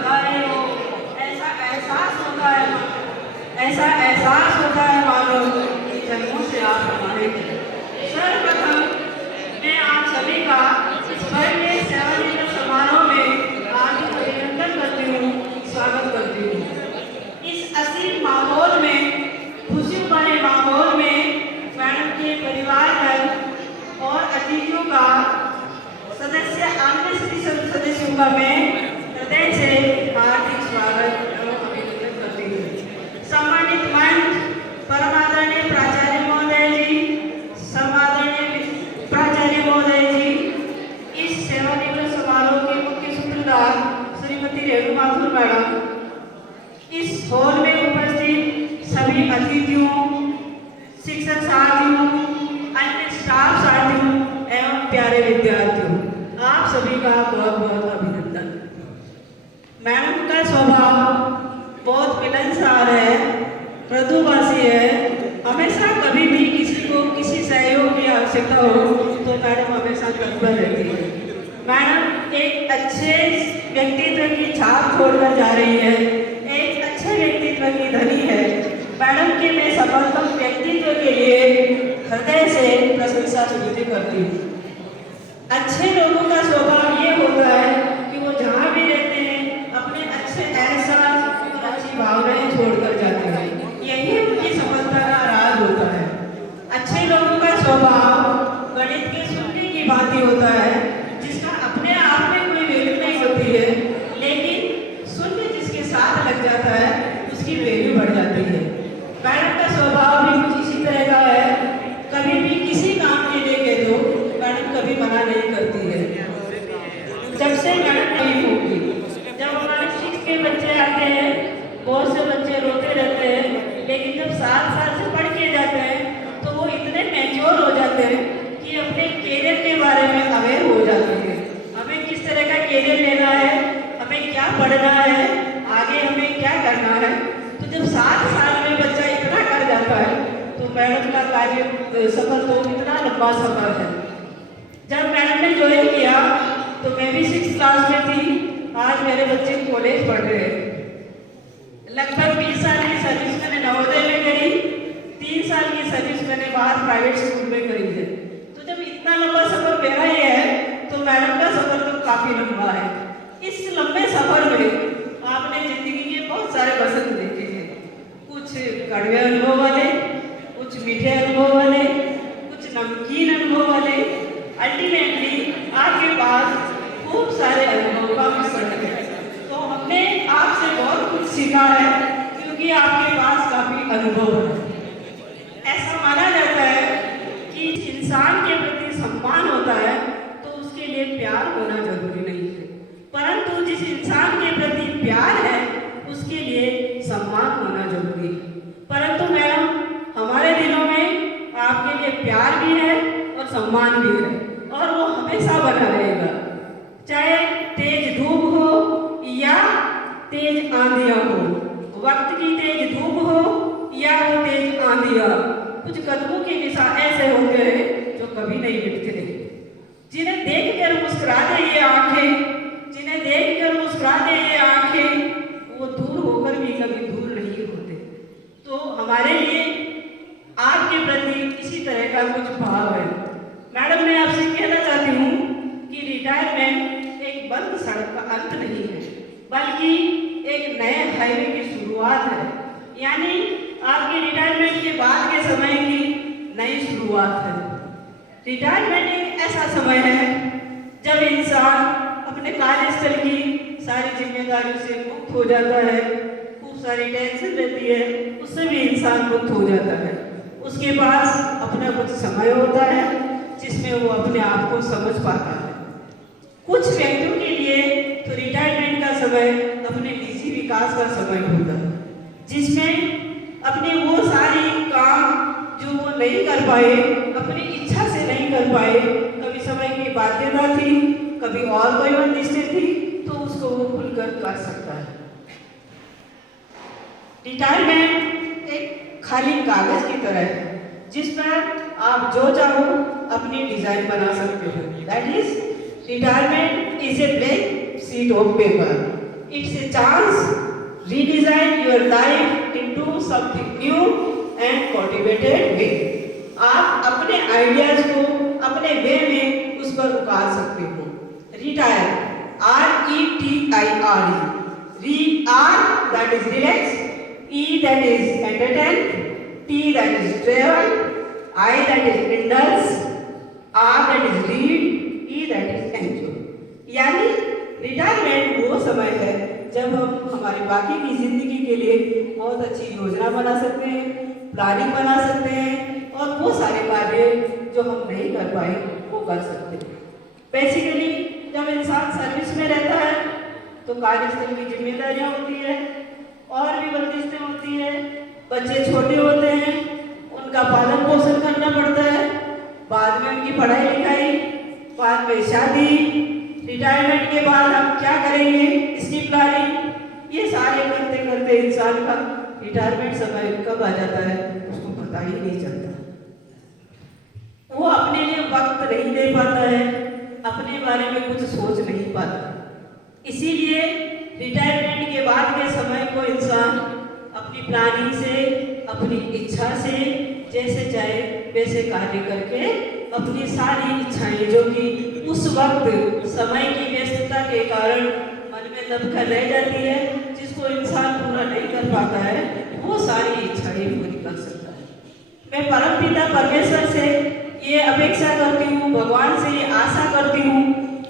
लगाए हो, ऐसा एहसास होता है मानो कि जन्मों से आप हमारे थे। सर्वप्रथम मैं आप सभी का इस बर्थडे सेरेमनी समारोह में हार्दिक अभिनंदन करती हूँ, स्वागत करती हूँ। इस असीम माहौल में, खुशी भरे माहौल में मैडम के परिवारजन और अतिथियों का अन्य सदस्यों का मैं हृदय से हार्दिक स्वागत एवं अभिनंदन करती हूँ। सम्मानित मंच, परम आदरणीय प्राचार्य महोदय जी, सम्माननीय प्राचार्य महोदय जी, इस सेवानिवृत्त समारोह के मुख्य सूत्रधार श्रीमती रेणु माथुर मैडम, इस हॉल में उपस्थित सभी अतिथियों, शिक्षक साथियों, अन्य स्टाफ साथियों एवं प्यारे विद्यार्थियों, आप सभी का बहुत बहुत अभिनंदन। मैडम का स्वभाव बहुत मिलनसार है, मृदुभाषी है। हमेशा कभी भी किसी को किसी सहयोग की आवश्यकता हो तो मैडम हमेशा तत्पर रहती है। मैडम एक अच्छे व्यक्तित्व की छाप छोड़कर जा रही है, एक अच्छे व्यक्तित्व की धनी है। मैडम के मैं सफलतम व्यक्तित्व के लिए हृदय से प्रशंसा सुनिधि करती हूँ। अच्छे लोगों का स्वभाव ये होता है कि वो जहाँ भी रहते हैं अपने अच्छे एहसास और अच्छी भावनाएं छोड़कर जाते हैं। यही उनकी सफलता का राज होता है। अच्छे लोगों का स्वभाव गणित के शून्य की भांति होता है, जिसका अपने आप में कोई वैल्यू नहीं होती है, लेकिन शून्य जिसके साथ लग जाता है उसकी वैल्यू बढ़ जाती है। मैडम का स्वभाव भी कुछ इसी तरह का है। कभी भी किसी काम के लिए कह दो, मैडम कभी मना नहीं करती है। जब से मैडम नहीं होगी, जब हमारे 6 के बच्चे आते हैं, बहुत से बच्चे रोते रहते हैं, लेकिन जब 7 साल से पढ़ के जाते हैं तो वो इतने मैच्योर हो जाते हैं कि अपने कैरियर के बारे में अवेयर हो जाते हैं। हमें किस तरह का कैरियर लेना है, हमें क्या पढ़ना है, आगे हमें क्या करना है। तो जब 7 साल में बच्चा इतना कर जाता है तो मैडम का कार्य सफल तो इतना लंबा सफर है। जब मैडम ने ज्वाइन किया तो मैं भी 6th क्लास में थी। आज मेरे बच्चे कॉलेज पढ़ रहे हैं। लगभग 20 साल की सर्विस मैंने नवोदय में करी, 3 साल की सर्विस मैंने बाहर प्राइवेट स्कूल में करी है। तो जब इतना लंबा सफर मेरा ही है तो मैडम का सफर तो काफी लंबा है। इस लंबे सफर में आपने जिंदगी के बहुत सारे बसंत देखे हैं, कुछ कड़वे अनुभव वाले, कुछ मीठे अनुभव वाले, कुछ नमकीन अनुभव वाले। अल्टीमेटली आपके पास खूब सारे अनुभव का मिश्रण है। तो हमने आपसे बहुत कुछ सीखा है क्योंकि आपके पास काफी अनुभव है। ऐसा माना जाता है कि इंसान के प्रति सम्मान होता है तो उसके लिए प्यार होना जरूरी नहीं है, परंतु जिस इंसान के प्रति प्यार है उसके लिए सम्मान होना जरूरी है। परंतु मैडम, हमारे दिलों में आपके लिए प्यार भी है और सम्मान भी है, और वो हमेशा बना रहेगा। चाहे तेज धूप हो या तेज आंधियां हो, वक्त की तेज धूप हो या वो तेज आंधियां, कुछ कदमों के निशान ऐसे होते हैं जो कभी नहीं मिटते, जिन्हें देखकर मुस्कुरा दे ये आंखें, जिन्हें देखकर मुस्कुरा दे ये आंखें, वो दूर होकर भी कभी दूर नहीं होते। तो हमारे लिए आपके प्रति इसी तरह का कुछ भाव है। मैडम, मैं आपसे कहना चाहती हूँ कि रिटायरमेंट एक बंद सड़क का अंत नहीं है, बल्कि एक नए हाईवे की शुरुआत है। यानी आपके रिटायरमेंट के बाद के समय की नई शुरुआत है। रिटायरमेंट एक ऐसा समय है जब इंसान अपने कार्यस्थल की सारी जिम्मेदारियों से मुक्त हो जाता है। खूब सारी टेंशन रहती है, उससे भी इंसान मुक्त हो जाता है। उसके पास अपना कुछ समय होता है जिसमें वो अपने आप को समझ पाता है। कुछ व्यक्तियों के लिए तो रिटायरमेंट का समय अपने निजी विकास का समय होता है, जिसमें अपने वो सारी काम जो वो नहीं कर पाए, अपनी इच्छा से नहीं कर पाए, कभी समय की बाध्यता थी, कभी और कोई बंदिशें थी, तो उसको वो खुलकर कर सकता है। रिटायरमेंट एक खाली कागज की तरह है जिस पर आप जो चाहो अपनी डिजाइन बना सकते हो। That is retirement is a blank sheet of paper. It's a chance redesign your life into something new and motivated way. आप अपने आइडियाज को अपने वे में उस पर उतार सकते हो। Retire, RETIRE, R that is relax, E that is entertain, T that is travel, I that is indulge, R that is read, E that is enjoy। यानी रिटायरमेंट वो समय है जब हम हमारी बाकी की जिंदगी के लिए बहुत अच्छी योजना बना सकते हैं, प्लानिंग बना सकते हैं और वो सारे कार्य जो हम नहीं कर पाए वो कर सकते हैं। बेसिकली जब इंसान सर्विस में रहता है तो कार्यस्थल की जिम्मेदारियां होती है और भी बंदिशें होती है। बच्चे छोटे होते हैं, उनका पालन पोषण करना पड़ता है, बाद में उनकी पढ़ाई लिखाई, बाद में शादी, रिटायरमेंट के बाद हम क्या करेंगे इसकी प्लानिंग, ये सारे करते करते इंसान का रिटायरमेंट समय कब आ जाता है उसको पता ही नहीं चलता। वो अपने लिए वक्त नहीं दे पाता है, अपने बारे में कुछ सोच नहीं पाता। इसीलिए रिटायरमेंट के बाद के समय को इंसान अपनी प्लानिंग से, अपनी इच्छा से जैसे चाहे वैसे कार्य करके अपनी सारी इच्छाएं जो कि उस वक्त समय की व्यस्तता के कारण मन में दबकर रह जाती है, जिसको इंसान पूरा नहीं कर पाता है, वो सारी इच्छाएं पूरी कर सकता है। मैं परमपिता परमेश्वर से ये अपेक्षा करती हूँ, भगवान से ये आशा करती हूँ,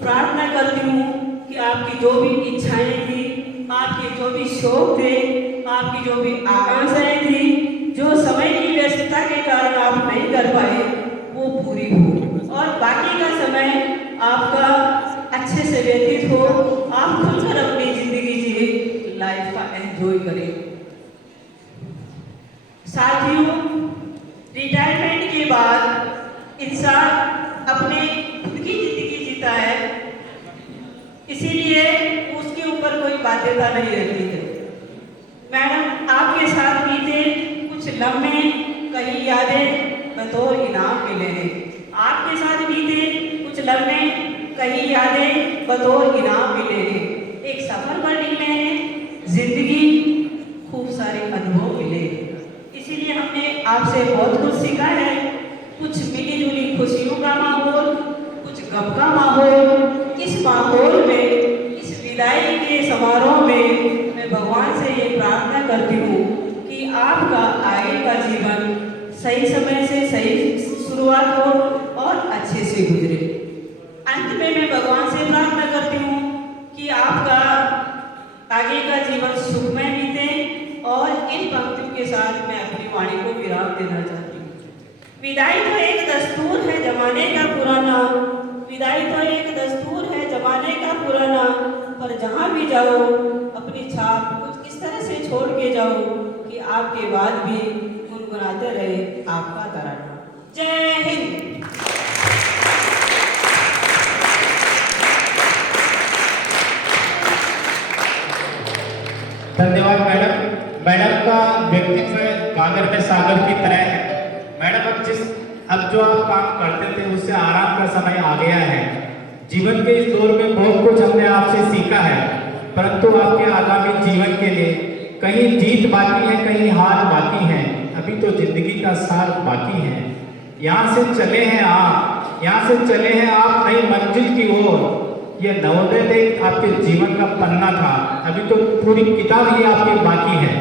प्रार्थना करती हूँ कि आपकी जो भी इच्छाएं थी, आपके जो भी शौक थे, आपकी जो भी आकांक्षाएं थी, जो समय की व्यस्तता के कारण आप नहीं कर पाए वो पूरी हो और बाकी का समय आपका अच्छे से व्यतीत हो, आप खुलकर अपनी जिंदगी जिए, लाइफ का एंजॉय करें। साथियों, रिटायरमेंट के बाद इंसान अपने खुद की जिंदगी जीता है, इसीलिए उसके ऊपर कोई बाध्यता नहीं रहती है। मैडम, आपके साथ बीते कुछ लम्हे, कई यादें बतौर इनाम मिले हैं। आपके साथ बीते कुछ लम्हे, कई यादें बतौर इनाम मिले हैं। एक सफर पर निकले हैं, जिंदगी खूब सारे अनुभव मिले हैं। इसीलिए हमने आपसे बहुत कुछ सीखा है। कुछ मिली जुली खुशियों का माहौल, कुछ गम का माहौल। इस माहौल में, इस विदाई के समारोह में मैं भगवान से ये प्रार्थना करती हूँ कि आपका आगे का जीवन सही समय से सही शुरुआत हो और अच्छे से गुजरे। अंत में मैं भगवान से प्रार्थना करती हूँ कि आपका आगे का जीवन सुखमय बीते और इन पंक्तियों के साथ मैं अपनी वाणी को विराम देना चाहती हूँ। विदाई तो एक दस्तूर है जमाने का पुराना, विदाई तो एक दस्तूर है जमाने का पुराना, पर जहाँ भी जाओ अपनी छाप कुछ इस तरह से छोड़ के जाओ कि आपके बाद भी गुनगुनाते रहे आपका तराना। जय हिंद। धन्यवाद मैडम। मैडम का व्यक्तित्व गागर में सागर की तरह है। मैडम, अब जो आप काम करते थे उससे आराम का समय आ गया है। जीवन के इस दौर में बहुत कुछ हमने आपसे सीखा है, परंतु आपके आगामी जीवन के लिए कहीं जीत बाकी है, कहीं हार बाकी है, अभी तो जिंदगी का सार बाकी है। यहाँ से चले हैं आप नई मंजिल की ओर। ये नवोदय आपके जीवन का पन्ना था, अभी तो पूरी किताब ही आपकी बाकी है।